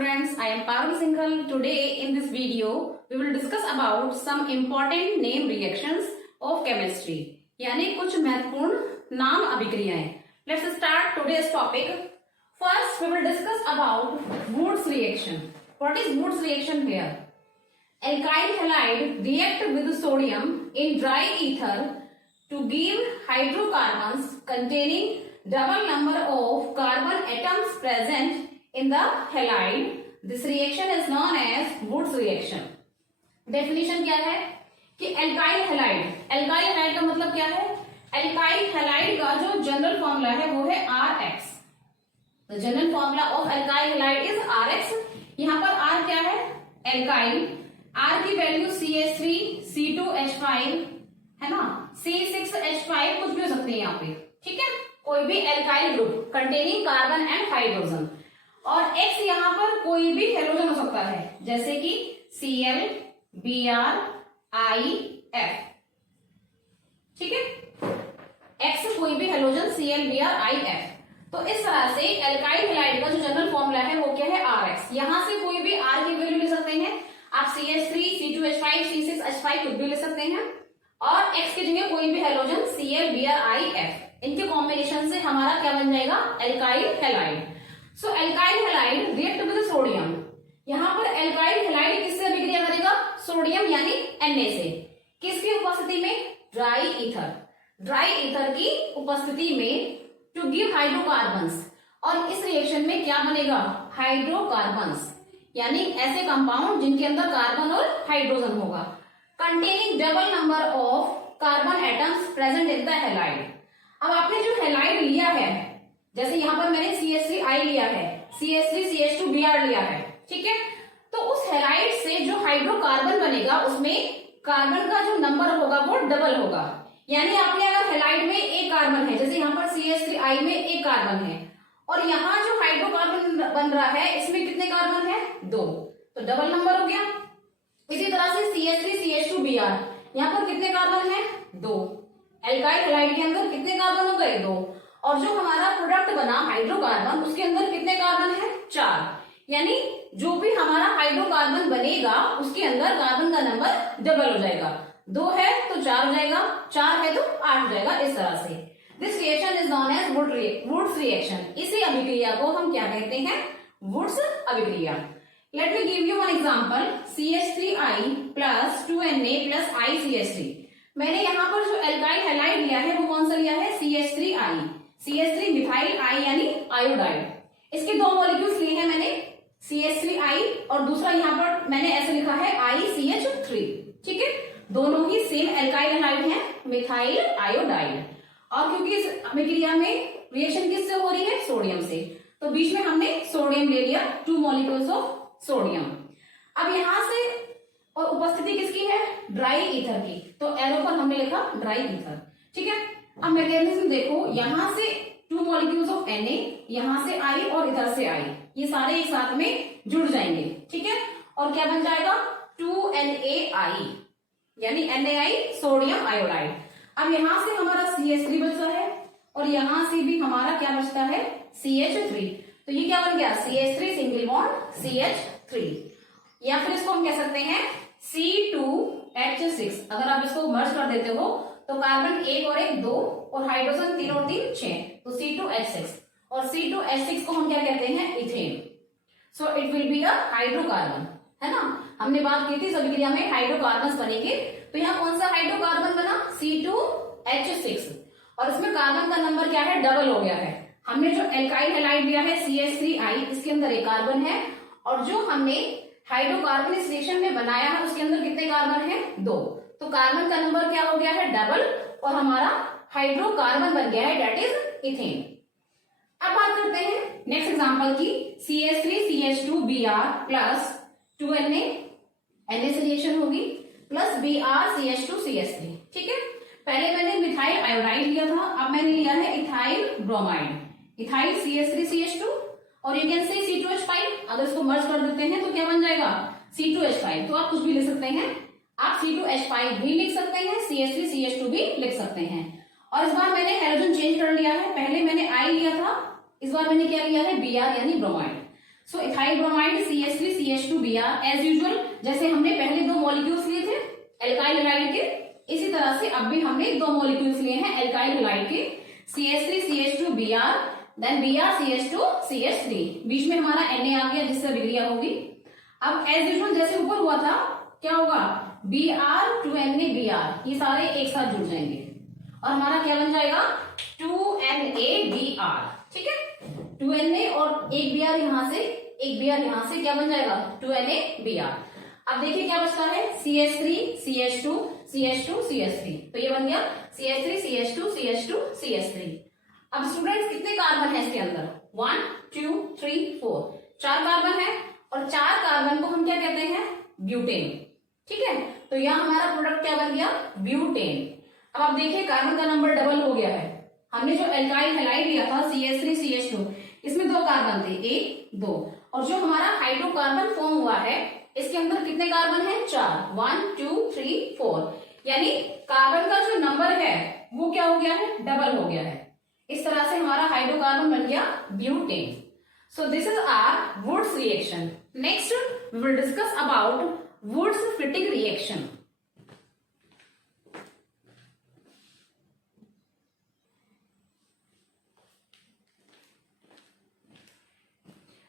students, I am Parul Singhal. Today in this video, we will discuss about some important name reactions of chemistry. यानी कुछ महत्वपूर्ण नाम अभिक्रियाएं. Let's start today's topic. First, we will discuss about Wurtz reaction. What is Wurtz reaction here? Alkyl halide react with sodium in dry ether to give hydrocarbons containing double number of carbon atoms present in the halide. This reaction is known as Wurtz reaction. Definition क्या है कि alkyl halide. alkyl halide का मतलब क्या है? alkyl halide का जो general formula है वो है RX. The general formula of alkyl halide is RX. यहाँ पर R क्या है? alkyl. R की वैल्यू CH3, C2H5 है ना, C6H5 कुछ भी हो सकती है यहाँ पे, ठीक है, कोई भी alkyl group containing carbon and hydrogen. और X यहाँ पर कोई भी हेलोजन हो सकता है, जैसे कि Cl, Br, I, F, ठीक है, X कोई भी halogen Cl, Br, I, F. तो इस तरह से एल्काइल हैलाइड का जो जनरल फॉर्मूला है वो क्या है? RX. यहां से कोई भी R की वैल्यू ले सकते हैं आप, CH3, C2H5, C6H5 कुछ भी ले सकते हैं, और X की जगह कोई भी halogen Cl, Br, I, F. इनके कॉम्बिनेशन से हमारा क्या बन जाएगा? Alkyl halide. So alkyl halide react with sodium. यहाँ पर एल्काइल हैलाइड किससे अभिक्रिया करेगा? सोडियम यानी Na से. किसकी उपस्थिति में? Dry ether. ड्राई ईथर की उपस्थिति में टू गिव हाइड्रोकार्बन्स. और इस रिएक्शन में क्या बनेगा? हाइड्रोकार्बन्स, यानी ऐसे कंपाउंड जिनके अंदर कार्बन और हाइड्रोजन होगा, containing double number of carbon atoms present in the halide. अब आपने जो हैलाइड लिया है, जैसे यहाँ पर मैंने CH3I लिया है, CH3CH2Br लिया है, ठीक है, तो उस हैलाइड से जो हाइड्रोकार्बन बनेगा उसमें कार्बन का जो नंबर होगा वो डबल होगा. यानी आपने अगर हैलाइड में एक कार्बन है, जैसे यहाँ पर CH3I में एक कार्बन है, और यहाँ जो हाइड्रोकार्बन बन रहा है इसमें कितने कार्बन है? 2, तो डबल नंबर हो गया. इसी तरह से CH3CH2Br, यहाँ पर कितने कार्बन है? 2. एल्काइल हैलाइड के अंदर कितने कार्बन हो गए? 2. और जो हमारा प्रोडक्ट बना हाइड्रोकार्बन, उसके अंदर कितने कार्बन है? 4. यानी जो भी हमारा हाइड्रोकार्बन बनेगा उसके अंदर कार्बन का नंबर डबल हो जाएगा. 2 है तो 4 हो जाएगा, 4 है तो 8 हो जाएगा. इस तरह से this reaction is known as Wurtz reaction. इसी अभिक्रिया को हम क्या कहते हैं? वुर्ट्ज अभिक्रिया. Let me give you one example. CH3I plus 2Na plus ICH3. मैंने यहाँ पर जो एल्काइल हैलाइड लिया है वो कौन सा लिया है? CH3I. CH3 मिथाइल I यानी आयोडाइड. इसके 2 मॉलिक्यूल्स लिए हैं मैंने, CH3I, और दूसरा यहाँ पर मैंने ऐसे लिखा है ICH3, ठीक है, दोनों ही सेम एल्काइल हैलाइड हैं, मिथाइल आयोडाइड. और क्योंकि इस अभिक्रिया में रिएक्शन किससे हो रही है? सोडियम से, तो बीच में हमने सोडियम ले लिया, 2 मॉलिक्यूल्स ऑफ सोडियम. अब यहां से और उपस्थिति किसकी है? ड्राई ईथर की, तो एरो पर हमने लिखा ड्राई ईथर, ठीक है. अब मैकेनिज्म देखो, यहां से 2 मॉलिक्यूल्स ऑफ Na, यहां से I और इधर से I, ये सारे एक साथ में जुड़ जाएंगे, ठीक है, और क्या बन जाएगा? 2NaI, यानी NaI सोडियम आयोडाइड. अब यहां से हमारा CH3 बचता है, और यहां से भी हमारा क्या बचता है? CH3. तो ये क्या बन गया? CH3 सिंगल बॉन्ड CH3, या फिर इसको हम कह सकते हैं C2H6. अगर आप इसको मर्ज कर देते हो तो कार्बन 1 और 1 2, और हाइड्रोजन 3 और 3 6, तो C2H6. और C2H6 को हम क्या कहते हैं? Ethane. So it will be a hydrocarbon, है ना. हमने बात की थी इस अभिक्रिया में हाइड्रोकार्बन बनेंगे, तो यहाँ कौन सा हाइड्रोकार्बन बना? C2H6, और इसमें कार्बन का नंबर क्या है? डबल हो गया है. हमने जो एल्काइल हैलाइड लिया है CH3I, इसके अंदर एक कार्बन है, और जो हमने हाइड्रोकार्बन इस रिएक्शन में बनाया है उसके अंदर कितने कार्बन है? 2. तो कार्बन का नंबर क्या हो गया है? डबल, और हमारा हाइड्रोकार्बन बन गया है, दैट इज इथेन. अब बात करते हैं नेक्स्ट एग्जांपल की. CH3CH2Br प्लस 2Na, Na से रिएक्शन होगी, प्लस BrCH2CH3, ठीक है. पहले मैंने मिथाइल आयोडाइड लिया था, अब मैंने लिया है इथाइल ब्रोमाइड. इथाइल CH3CH2, और यू कैन से C2H5. अगर इसको मर्ज कर देते हैं तो क्या बन जाएगा? C2H5. तो आप कुछ भी लिख सकते हैं, आप C2H5 भी लिख सकते हैं, CH3CH2 भी लिख सकते हैं. और इस बार मैंने हेलोजन चेंज कर लिया है. पहले मैंने I लिया था, इस बार मैंने क्या लिया है? Br यानी bromide. So ethyl bromide CH3 CH2Br as usual, जैसे हमने पहले दो मॉलिक्यूल्स लिए थे एल्काइल हैलाइड के, इसी तरह से अब भी हमने दो मॉलिक्यूल्स लिए हैं एल्काइल हैलाइड के, CH3 CH2Br, then Br CH2 CH3, बीच में हमारा Na आ गया जिससे अभिक्रिया होगी। अब एज यूजुअल जैसे ऊपर हुआ था, क्या होगा, Br 2NaBr, ये सारे एक साथ जुड़ जाएंगे और हमारा क्या बन जाएगा, 2NaBr। ठीक है, 2Na और एक Br यहां से, एक Br यहां से, क्या बन जाएगा, 2NaBr। अब देखिए क्या बचता है, CH3 CH2 CH2 CH3, तो ये बन गया CH3 CH2 CH2 CH3। अब स्टूडेंट्स कितने कार्बन है इसके अंदर, 1 2 3 4, 4 कार्बन है और 4 कार्बन को हम क्या कहते हैं, ब्यूटेन। ठीक है, तो यहाँ हमारा प्रोडक्ट क्या बन गया, ब्यूटेन। अब आप देखिए कार्बन का नंबर डबल हो गया है। हमने जो एल्काइल हैलाइड लिया था CH3 CH2, इसमें 2 कार्बन थे, 1 2, और जो हमारा हाइड्रोकार्बन फॉर्म हुआ है इसके अंदर कितने कार्बन हैं, 4, 1 2 3 4, यानी कार्बन का जो नंबर है वो क्या हो गया है, डबल हो गया है। इस तरह से हमारा हाइड्रोकार्बन बन गया butane. So this is our Wurtz reaction. Next we will discuss about Wurtz Fittig reaction.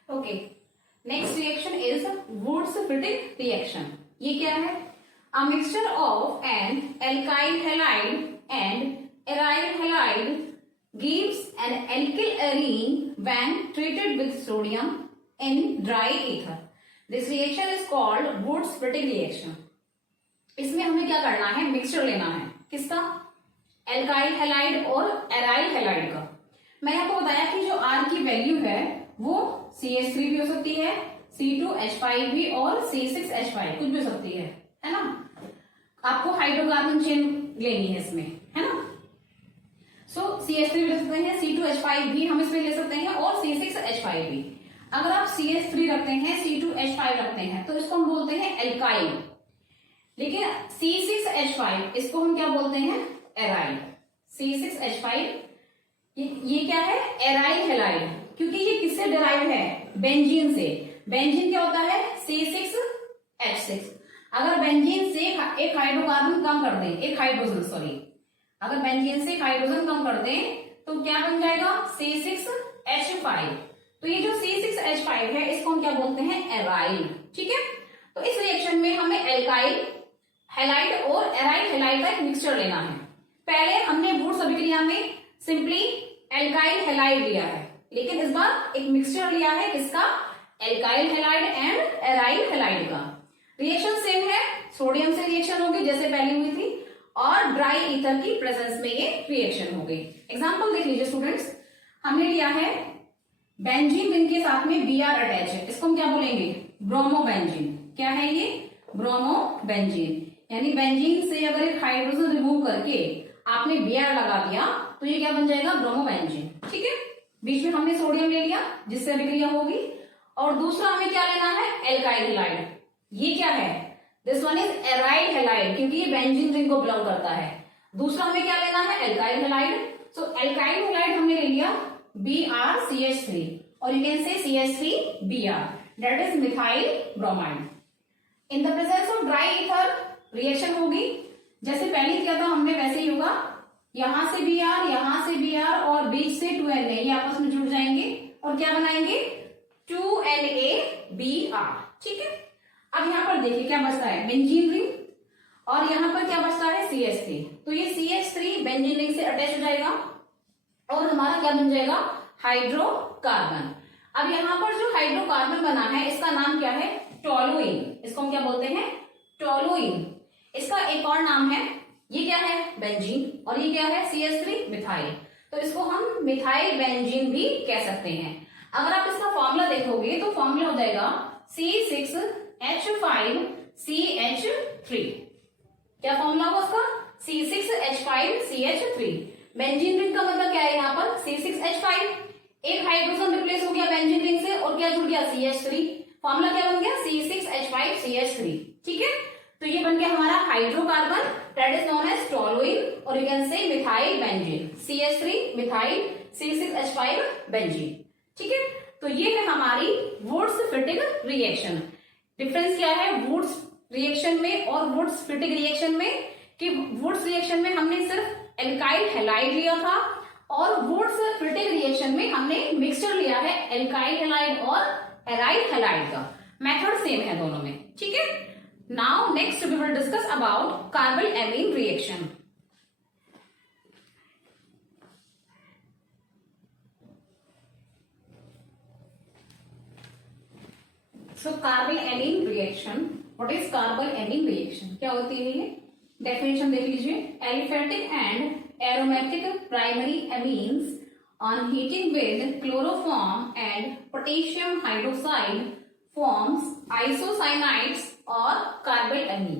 Okay, next reaction is Wurtz Fittig reaction. ये क्या है, a mixture of an alkyl halide and aryl halide gives an alkyl arene when treated with sodium in dry ether. This reaction is called Woods Fitting reaction. इसमें हमें क्या करना है, mixture लेना है, किसका, एल्काइल हैलाइड और एराइल हैलाइड का। मैंने आपको बताया कि जो R की वैल्यू है वो CH3 भी हो सकती है, C2H5 भी और C6H5 कुछ भी हो सकती है ना। आपको हाइड्रोकार्बन चेन लेनी है इसमें, है ना। सो CH3 भी ले सकते हैं, C2H5 भी हम इसमें ले सकते हैं और C6H5 भी। अगर आप CH3 रखते हैं, C2H5 रखते हैं तो इसको हम बोलते हैं एल्काइल, लेकिन C6H5 इसको हम क्या बोलते हैं, एराइल। C6H5 ये क्या है, एराइल हैलाइड, क्योंकि ये किससे डिराइव है, बेंजीन से। बेंजीन क्या होता है, C6H6। अगर बेंजीन से एक हाइड्रोकार्बन कम कर दें, एक हाइड्रोजन सॉरी, अगर बेंजीन से हाइड्रोजन कम कर दें तो क्या बन जाएगा, C6H5। तो ये जो C6H5 है इसको हम क्या बोलते हैं, एराइल। ठीक है, तो इस रिएक्शन में हमें एल्काइल हैलाइड और एराइल हैलाइड का एक मिक्सचर लेना है। पहले हमने वुड्स अभिक्रिया में सिंपली एल्काइल हैलाइड लिया है, लेकिन इस बार एक मिक्सचर लिया है किसका, alkyl halide and aryl halide का। रिएक्शन सेम है, सोडियम से रिएक्शन होगी जैसे पहले हुई थी और ड्राई ईथर की प्रेजेंस में ये रिएक्शन हो गई। एग्जांपल देख लीजिए स्टूडेंट्स, हमने लिया है बेंजीन रिंग के साथ में Br अटैच है, इसको हम क्या बोलेंगे, ब्रोमोबेंजीन। क्या है ये, ब्रोमोबेंजीन। यानी बेंजीन से अगर एक हाइड्रोजन रिमूव करके आपने Br लगा दिया तो ये क्या बन जाएगा, ब्रोमोबेंजीन। ठीक है, बीच में हमने सोडियम ले लिया जिससे अभिक्रिया होगी, और दूसरा हमें क्या लेना है, एल्काइल हैलाइड। ये क्या है, this one is aryl halide, क्योंकि ये बेंजीन रिंग को बिलोंग करता है। दूसरा हमें क्या लेना है, एल्काइल हैलाइड। सो एल्काइल हैलाइड हमने ले लिया BrCH3 और यू कैन से CH3Br, that is methyl bromide. In the presence of dry ether reaction होगी जैसे पहले किया था हमने, वैसे ही होगा। यहां से Br, यहां से Br और बीच से 2Na, ये आपस में जुड़ जाएंगे और क्या बनाएंगे, 2NaBr। ठीक है, अब यहाँ पर देखिए क्या बचता है, बेंजीन रिंग, और यहाँ पर क्या बचता है, CH3। तो ये CH3 बेंजीन रिंग से अटैच हो जाएगा और हमारा क्या बन जाएगा, हाइड्रोकार्बन। अब यहाँ पर जो हाइड्रोकार्बन बना है इसका नाम क्या है, टोलुइन। इसको हम क्या बोलते हैं, टोलुइन। इसका एक और नाम है, ये क्या है, बेंजीन, और ये क्या है, CH3 मिथाइल। तो इसको हम मिथाइल बेंजीन भी कह सकते हैं। अगर आप इसका फॉर्मूला देखोगे तो फॉर्मूला हो जाएगा C6H5CH3। क्या फॉर्मूला होगा उसका, C6H5CH3। बेंजीन रिंग का मतलब क्या है, यहाँ पर C6H5, एक हाइड्रोजन रिप्लेस हो गया बेंजीन रिंग से और क्या जुड़ गया, CH3। फॉर्मूला क्या बन गया, C6H5CH3। ठीक है, तो ये बन गया हमारा hydrocarbon, that is known as toluene, और you can say methyl benzene, CH3 methyl, C6H5 benzene. ठीक है, तो ये है हमारी वुड्स फिटिंग रिएक्शन। डिफरेंस क्या है वुड्स रिएक्शन में और वुड्स फिटिंग रिएक्शन में, कि वुड्स रिएक्शन में हमने सिर्फ एल्काइल हैलाइड लिया था और वुड्स फिटिंग रिएक्शन में हमने मिक्सचर लिया है एल्काइल हैलाइड और एराइल हैलाइड का। मेथड सेम है दोनों में, ठीक है। Now next we will discuss about carbylamine reaction. So carbylamine reaction, what is carbylamine reaction, क्या होती है ये? डेफिनेशन देख लीजिए। Aliphatic and aromatic primary amines on heating with chloroform and potassium hydroxide forms isocyanides और carpal amine.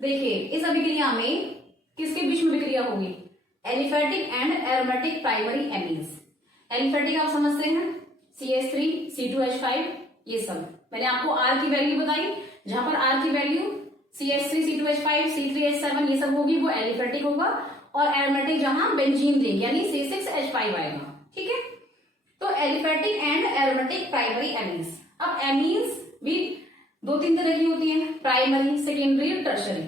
देखिए इस अभिक्रिया में किसके बीच में विक्रिया होगी? Aliphatic and aromatic primary amines. Aliphatic आप समझते हैं CH3 C2H5 ये सब। मैंने आपको R की वैल्यू बताई, जहां पर R की वैल्यू CH3 C2H5 C3H7 ये सब होगी वो एलिफेटिक होगा, और एरोमेटिक जहां बेंजीन रिंग यानी C6H5 आएगा, ठीक है। तो aliphatic and aromatic primary amines. अब एमीन्स भी दो तीन तरह की होती है, प्राइमरी, सेकेंडरी, टर्शरी।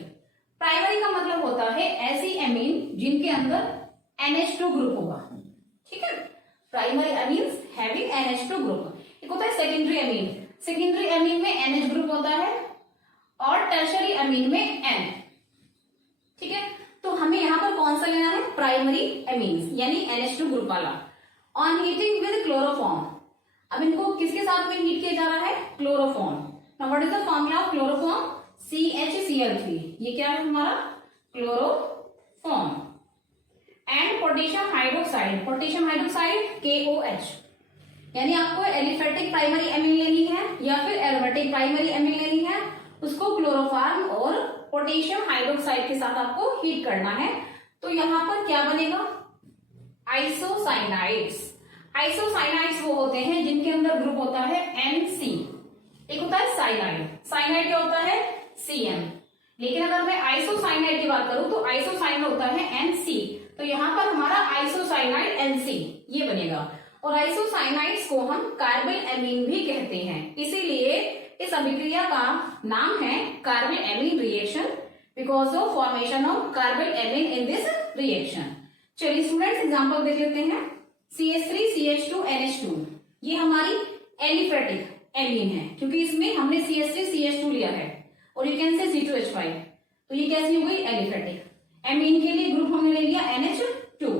प्राइमरी का मतलब होता है ऐसी एमीन जिनके अंदर NH2 ग्रुप होगा, ठीक है। Primary amines having NH2 group. एक होता है सेकेंडरी एमीन, सेकेंडरी एमीन में NH ग्रुप होता है और टर्शरी एमीन में N, ठीक है। तो हमें यहां पर कौन सा लेना है? प्राइमरी एमीन्स यानी NH2 ग्रुप वाला। ऑन हीटिंग विद क्लोरोफॉर्म, अब इनको किसके साथ में हीट किया जा रहा है? Chloroform. Now what is the formula of chloroform? CHCl3, ये क्या है हमारा? Chloroform. And potassium hydroxide, potassium hydroxide KOH। यानी आपको एलिफेटिक प्राइमरी एमीन लेनी है या फिर एरोमेटिक प्राइमरी एमीन लेनी है, उसको क्लोरोफॉर्म और पोटेशियम हाइड्रोक्साइड के साथ आपको हीट करना है। तो यहां पर क्या बनेगा? आइसोसाइनाइड्स। आइसोसाइनाइड्स वो होते हैं जिनके अंदर ग्रुप होता है NC। एक होता है साइनाइड, साइनाइड क्या होता है? CN। लेकिन अगर मैं आइसोसाइनाइड की बात करूं तो आइसोसाइनाइड होता है NC, तो यहां पर हमारा आइसोसाइनाइड NC ये बनेगा। और आइसोसाइनाइड्स को हम कार्बल एमीन भी कहते हैं, इसीलिए इस अभिक्रिया का नाम है carpal amine reaction, because of formation of carpal amine in this reaction. चलिए स्टूडेंट्स एग्जांपल देख लेते हैं। CH3 CH2 NH2 ये हमारी एलिफेटिक एमीन है क्योंकि इसमें हमने CH3 CH2 लिया है, और यू कैन से C2H5, तो ये कैसी हो गई? एलिफेटिक। एमीन के लिए ग्रुप हमने ले लिया NH2।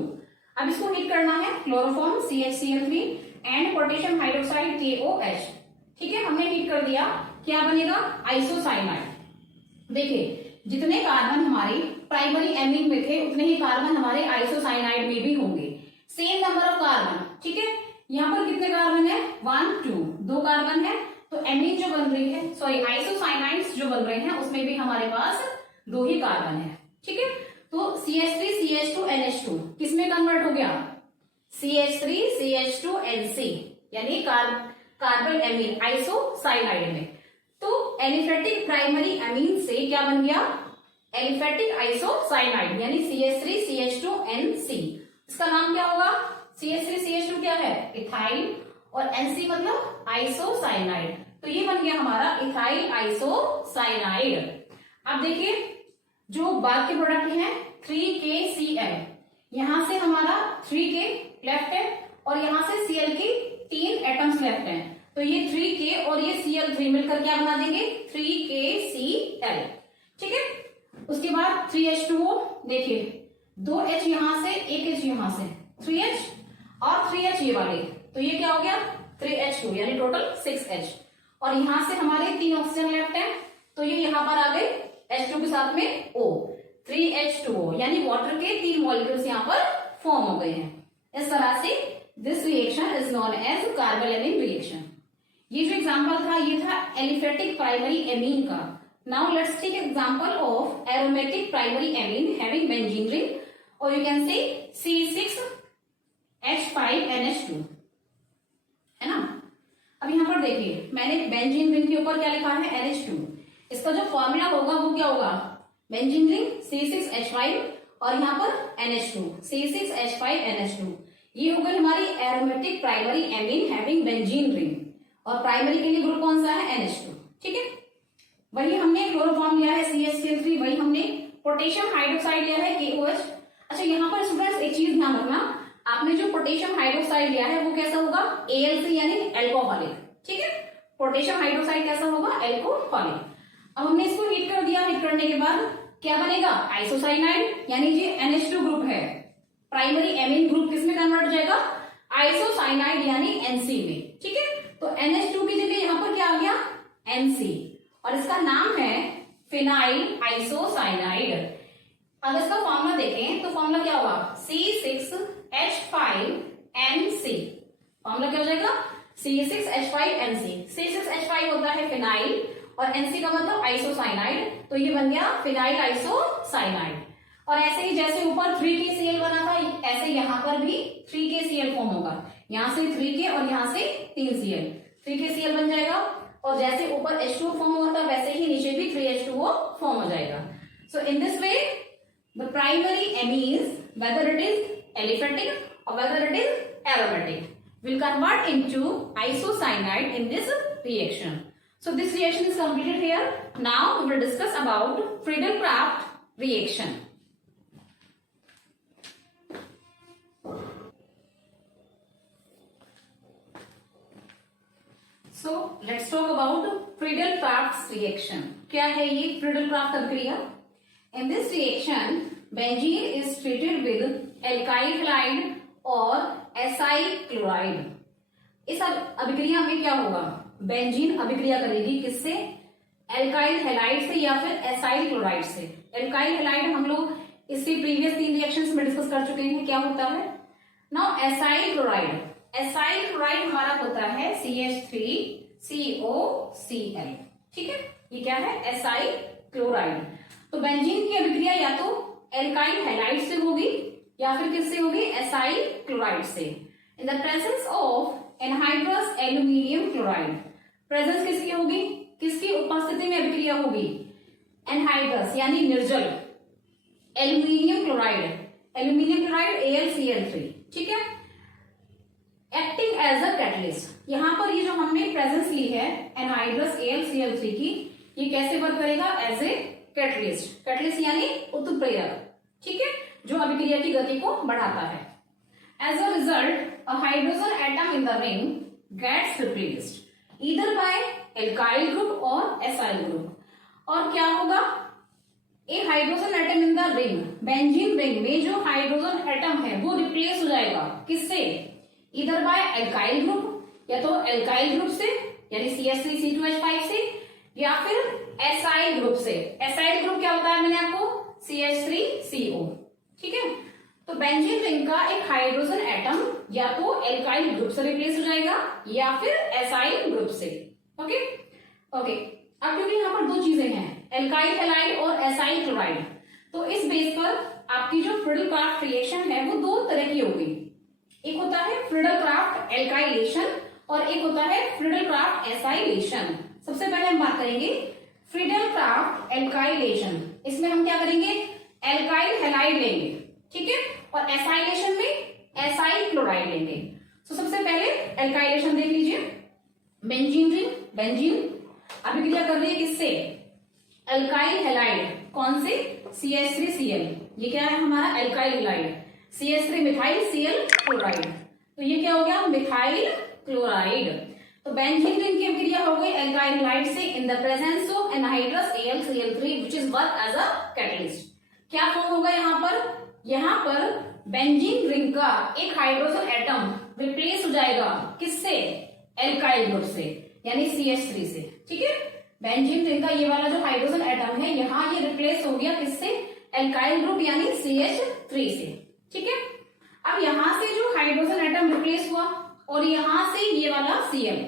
अब इसको हीट करना है chloroform CHCl3 and potassium hydroxide KOH, ठीक है। हमने हीट कर दिया, क्या बनेगा? आइसोसाइनाइड। देखिए जितने कार्बन हमारे प्राइमरी एमीन में थे उतने ही कार्बन हमारे आइसोसाइनाइड में भी होंगे, सेम नंबर ऑफ कार्बन, ठीक है। यहाँ पर कितने कार्बन है? 1 2, 2 कार्बन है, तो एमीन जो बन रही है, सॉरी आइसोसाइनाइड्स जो बन रहे हैं उसमें भी हमारे पास 2 ही कार्बन है, ठीक है। तो CH3 CH2 NH2 किसमें कन्वर्ट हो गया? CH3 CH2 NC यानी कार्बन एमीन आइसोसाइनाइड में। तो एलिफेटिक प्राइमरी एमीन से क्या बन गया? एलिफेटिक आइसोसाइनाइड यानी CH3 CH2 NC। इसका नाम क्या होगा? CH3 CH2 क्या है? इथाइल, और NC मतलब आइसोसाइनाइड, तो ये बन गया हमारा इथाइल आइसोसाइनाइड। अब देखिए जो बाद के प्रोडक्ट हैं 3KCl, यहां से हमारा 3K लेफ्ट है और यहां से Cl की 3 एटम्स लेफ्ट हैं, तो ये 3K और ये Cl3 मिलकर क्या बना देंगे? 3KCl, ठीक है। उसके बाद 3H2O, देखिए 2H यहां से 1H यहां से, 3H और 3H ये वाले, तो ये क्या हो गया? 3H2 यानी टोटल 6H, और यहां से हमारे 3 ऑक्सीजन लेफ्ट है, तो ये यहां पर आ गए H2 के साथ में O, 3H2O यानी वाटर के 3 मॉलिक्यूल्स यहाँ पर फॉर्म हो गए हैं। इस तरह से this reaction is known as carbylamine reaction. ये जो एग्जांपल था ये था एलिफेटिक प्राइमरी एमीन का। Now let's take example of aromatic primary amine having benzene ring, और यू कैन से C6H5NH2, है ना। अब यहाँ पर देखिए मैंने बेंजीन रिंग के ऊपर क्या लिखा है? NH2। इसका जो फॉर्मूला होगा वो क्या होगा? बेंजीन रिंग C6H5 और यहाँ पर NH2, C6H5NH2। ये हो गई हमारी aromatic primary amine having benzene ring, और प्राइमरी के लिए ग्रुप कौन सा है, NH2। ठीक है, वही हमने क्लोरोफॉर्म लिया है CH3, वही हमने पोटेशियम हाइड्रोक्साइड लिया है KOH। अच्छा, यहाँ पर स्टूडेंट्स एक चीज ध्यान रखना, आपने जो पोटेशियम हाइड्रोक्साइड लिया है वो कैसा होगा, AlC यानी एल्कोहलिक। ठीक है, पोटेशियम हाइड्रोक्साइड कैसा होगा, एल्कोहलिक। अब हमने इसको हीट कर दिया, हीट करने के बाद क्या बनेगा, आइसोसाइनाइड, यानी ये NH2 ग्रुप है, प्राइमरी एमीन ग्रुप किसमें कन्वर्ट हो जाएगा, आइसोसाइनाइड यानी NC में। ठीक है, तो NH2 की जगह यहाँ पर क्या आ गया, NC, और इसका नाम है फिनाइल आइसोसाइनाइड। अब इसका फॉर्मूला देखें तो फॉर्मूला क्या होगा, C6H5NC। फॉर्मूला क्या हो जाएगा, C6H5NC। C6H5 होता है फिनाइल और NC का मतलब आइसोसाइनाइड, तो ये बन गया फिनाइल आइसोसाइनाइड। और ऐसे ही जैसे ऊपर 3KCl बना था, ऐसे यहाँ पर भी 3KCl फॉर्म होगा, यहाँ से 3K और यहाँ से 3Cl, 3KCl बन जाएगा। और जैसे ऊपर H2O फॉर्म हुआ था वैसे ही नीचे भी 3H2O फॉर्म हो जाएगा। So in this way the primary amines, whether it is aliphatic और whether it is aromatic, will convert into isocyanide in this reaction. So this reaction is completed here. Now we will discuss about Friedel-Crafts reaction. So let's talk about Friedel-Crafts reaction. क्या है ये Friedel-Crafts अभिक्रिया? In this reaction, benzene is treated with alkyl halide और acyl chloride. इस अभिक्रिया में क्या होगा, बेंजीन अभिक्रिया करेगी किससे, एल्काइल हैलाइड से या फिर एसाइल क्लोराइड से। एल्काइल हैलाइड हम लोग इसके प्रीवियस 3 रिएक्शंस में डिस्कस कर चुके हैं क्या होता है। Now acyl chloride, acyl chloride हमारा होता है CH3COCl। ठीक है, ये क्या है, एसाइल क्लोराइड। तो बेंजीन की अभिक्रिया या तो एल्काइल हैलाइड से होगी या फिर किससे होगी, एसाइल क्लोराइड से। In the presence of anhydrous aluminium chloride, presence किसकी होगी, किसकी उपस्थिति में अभिक्रिया होगी, एनहाइड्रस यानी निर्जल aluminium chloride, aluminium chloride AlCl3। ठीक है, एक्टिंग एज अ कैटलिस्ट, यहां पर ये जो हमने प्रेजेंस ली है एनहाइड्रस AlCl3 की, ये कैसे वर्क करेगा, एज ए कैटलिस्ट, कैटलिस्ट यानी उत्प्रेरक। ठीक है, जो अभिक्रिया की गति को बढ़ाता है। As a result a hydrogen atom in the ring gets replaced either by alkyl group और एसाइल ग्रुप। और क्या होगा, a hydrogen atom in the ring, benzene ring में जो हाइड्रोजन एटम है वो रिप्लेस हो जाएगा किससे, ईदर बाय एल्काइल ग्रुप, या तो एल्काइल ग्रुप से यानी CH3C2H5 से, या फिर एसाइल ग्रुप से। एसाइल ग्रुप क्या होता है, मैंने आपको CH3CO। ठीक है, तो बेंजीन रिंग का एक हाइड्रोजन एटम या तो एल्काइल ग्रुप से रिप्लेस हो जाएगा या फिर एसाइल ग्रुप से। ओके ओके, अब क्योंकि यहाँ पर 2 चीजें हैं, एल्काइल हैलाइड और एसाइल क्लोराइड, तो इस बेस पर आपकी जो फ्रीडल-क्राफ्ट रिएक्शन है वो 2 तरह की होगी। एक होता है फ्रीडल-क्राफ्ट एल्काइलेशन और एक होता है फ्रीडल-क्राफ्ट एसाइलेशन। सबसे पहले हम बात करेंगे फ्रीडल-क्राफ्ट एल्काइलेशन। इसमें हम क्या करेंगे, एल्काइल हैलाइड लेंगे, ठीक है, और एसाइलेशन में एसाइल क्लोराइड लेंगे। तो सबसे पहले एल्काइलेशन देख लीजिए, बेंजीन रिंग, बेंजीन अभिक्रिया कर रही है किससे, एल्काइल हैलाइड, कौन से, CH3Cl, ये क्या है हमारा alkyl halide, CH3 methyl Cl chloride, तो ये क्या हो गया, मिथाइल क्लोराइड। तो बेंजीन रिंग की अभिक्रिया हो गई एल्काइल हैलाइड से in the presence of anhydrous AlCl3 which is work as a catalyst. क्या फॉर्म होगा यहाँ पर बेंजीन रिंग का एक हाइड्रोजन एटम रिप्लेस हो जाएगा किससे, एल्काइल ग्रुप से यानी CH3 से। ठीक है, बेंजीन रिंग का ये वाला जो हाइड्रोजन एटम है यहाँ ये रिप्लेस हो गया किससे, एल्काइल ग्रुप यानी CH3 से। ठीक है, अब यहाँ से जो हाइड्रोजन एटम रिप्लेस हुआ और यहाँ से ये वाला Cl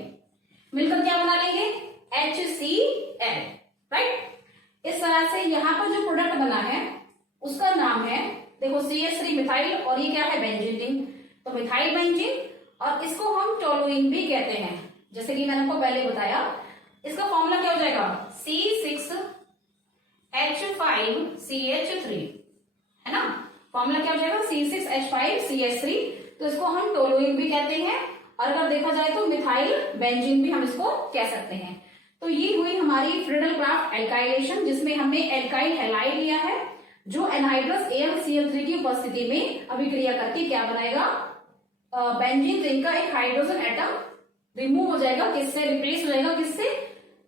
मिलकर क्या बना लेंगे, HCl, राइट। इस तरह से यहाँ पर जो प्रोडक्ट बना है उसका नाम है, देखो CH3 मिथाइल और ये क्या है बेंजीन रिंग, तो मिथाइल बेंजीन, और इसको हम टोलुइन भी कहते हैं, जैसे कि मैंने आपको पहले बताया। इसका फॉर्मूला क्या हो जाएगा, C6H5CH3, है ना, फॉर्मूला क्या हो जाएगा, C6H5CH3। तो इसको हम टोलुइन भी कहते हैं, और अगर देखा जाए तो मिथाइल बेंजीन भी हम इसको कह सकते हैं। तो ये हुई हमारी फ्रीडल क्राफ्ट एल्काइलेशन, जिसमें हमने एल्काइल हैलाइड लिया है जो एनहाइड्रस AlCl3 की उपस्थिति में अभिक्रिया करके क्या बनाएगा, बेंजीन रिंग का एक हाइड्रोजन एटम रिमूव हो जाएगा, किससे रिप्लेस हो जाएगा, किससे,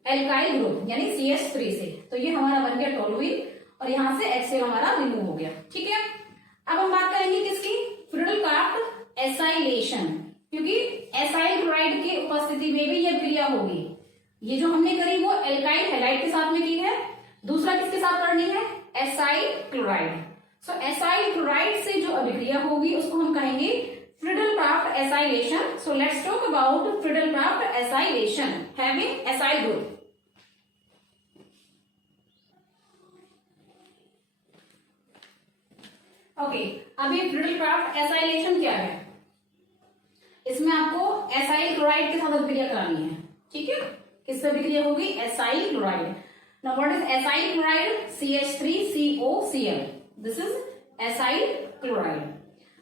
एल्काइल ग्रुप यानी CH3 से। तो ये हमारा बन गया टोलुइन, और यहां से HCl हमारा रिमूव हो गया। ठीक है, अब हम बात करेंगे किसकी, फ्रीडल क्राफ्ट एसाइलेशन, क्योंकि एसाइल क्लोराइड की उपस्थिति में भी यह क्रिया होगी। ये जो हमने करी वो एल्काइल हैलाइड के साथ में की है, दूसरा किसके साथ करनी है, एसाइल क्लोराइड। सो एसाइल क्लोराइड से जो अभिक्रिया होगी उसको हम कहेंगे Friedel Crafts acylation. So let's talk about Friedel Crafts acylation having acyl group. Okay, अभी फ्रीडल क्राफ्ट एसाइलेशन क्या है, इसमें आपको एसाइल क्लोराइड के साथ अभिक्रिया करानी है। ठीक है, किससे अभिक्रिया होगी, acyl chloride. Now what is acyl chloride, CH3COCl, this is acyl chloride.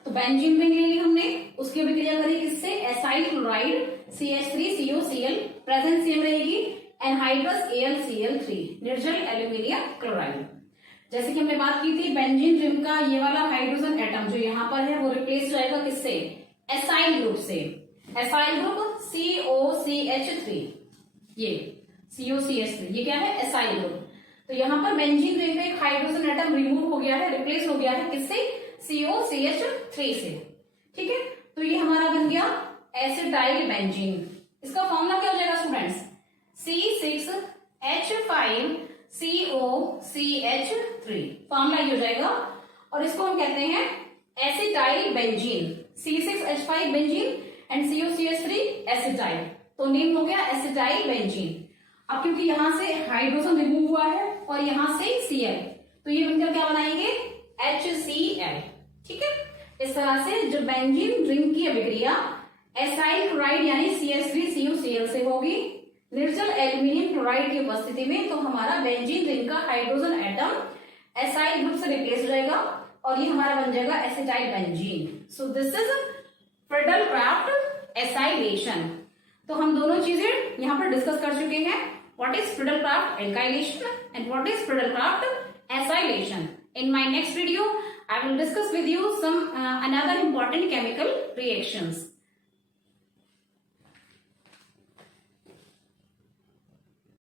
तो बेंजीन रिंग ले ली हमने, उसकी अभिक्रिया करी किससे, acyl chloride CH3COCl, present same रहेगी एनहाइड्रस AlCl3, निर्जल एल्यूमिनियम क्लोराइड। जैसे कि हमने बात की थी बेंजीन रिंग का ये वाला हाइड्रोजन एटम जो यहाँ पर है वो रिप्लेस हो जाएगा किससे, एसाइल ग्रुप से। एसाइल ग्रुप COCH3, ये COCH3 ये क्या है, एसाइल ग्रुप। तो यहाँ पर बेंजीन रिंग में एक हाइड्रोजन एटम रिमूव हो गया है, रिप्लेस हो गया है किससे, COCH3 से। ठीक है, तो ये हमारा बन गया एसिटाइल बेंजीन। इसका फॉर्मूला क्या हो जाएगा स्टूडेंट्स, C6H5COCH3, फॉर्मूला ये हो जाएगा, और इसको हम कहते हैं acetyl benzene, C6H5 benzene and COCH3 acetyl, तो नेम हो गया एसिटाइल बेंजीन। अब क्योंकि यहां से हाइड्रोजन रिमूव हुआ है और यहां से Cl, तो ये बनकर क्या बनाएंगे, HCl। ठीक है, इस तरह से जो बेंजीन रिंग की अभिक्रिया एसाइल क्लोराइड यानी CH3COCl से होगी निर्जल एल्यूमिनियम क्लोराइड की उपस्थिति में, तो हमारा बेंजीन रिंग का हाइड्रोजन एटम एसाइल ग्रुप से रिप्लेस हो जाएगा और ये हमारा बन जाएगा acetyl benzene. So this is Friedel Crafts acylation. तो हम दोनों चीजें यहाँ पर डिस्कस कर चुके हैं, what is Friedel craft alkylation and what is Friedel Crafts acylation. In my next video, I will discuss with you some another important chemical reactions.